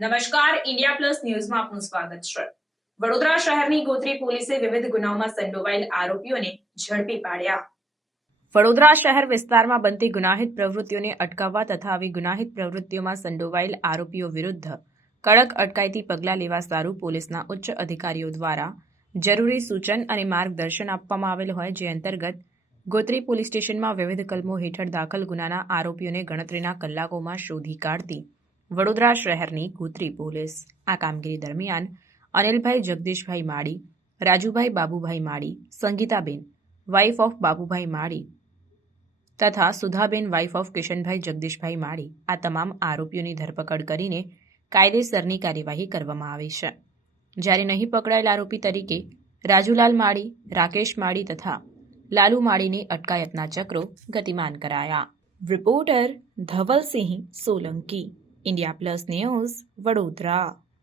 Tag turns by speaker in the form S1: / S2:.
S1: નમસ્કાર, India plus ન્યૂઝમાં આપનું સ્વાગત છે. વડોદરા શહેરની ગોત્રી પોલીસે વિવિધ ગુનાઓમાં સંડોવાયેલ આરોપીઓને ઝડપી પાડ્યા. વડોદરા શહેર વિસ્તારમાં બનતી ગુનાહિત પ્રવૃત્તિઓને અટકાવવા તથા આવી ગુનાહિત પ્રવૃત્તિઓમાં સંડોવાયેલ આરોપીઓ વિરુદ્ધ કડક અટકાયતી પગલાં લેવા સારું પોલીસના ઉચ્ચ અધિકારીઓ દ્વારા જરૂરી સૂચન અને માર્ગદર્શન આપવામાં આવેલ હોય જે અંતર્ગત ગોત્રી પોલીસ સ્ટેશનમાં વિવિધ કલમો હેઠળ દાખલ ગુનાના આરોપીઓને ગણતરીના કલાકોમાં શોધી કાઢતી વડોદરા શહેરની ગોત્રી પોલીસ. આ કામગીરી દરમિયાન અનિલભાઈ જગદીશભાઈ માળી, રાજુભાઈ બાબુભાઈ માળી, સંગીતાબેન વાઇફ ઓફ બાબુભાઈ માળી તથા સુધાબેન વાઇફ ઓફ કિશનભાઈ જગદીશભાઈ માળી આ તમામ આરોપીઓની ધરપકડ કરીને કાયદેસરની કાર્યવાહી કરવામાં આવી છે. જ્યારે નહીં પકડાયેલ આરોપી તરીકે રાજુલાલ માળી, રાકેશ માળી તથા લાલુ માળીની અટકાયતના ચક્રો ગતિમાન કરાયા. Reporter Dhavalsinh Solanki India plus news Vadodara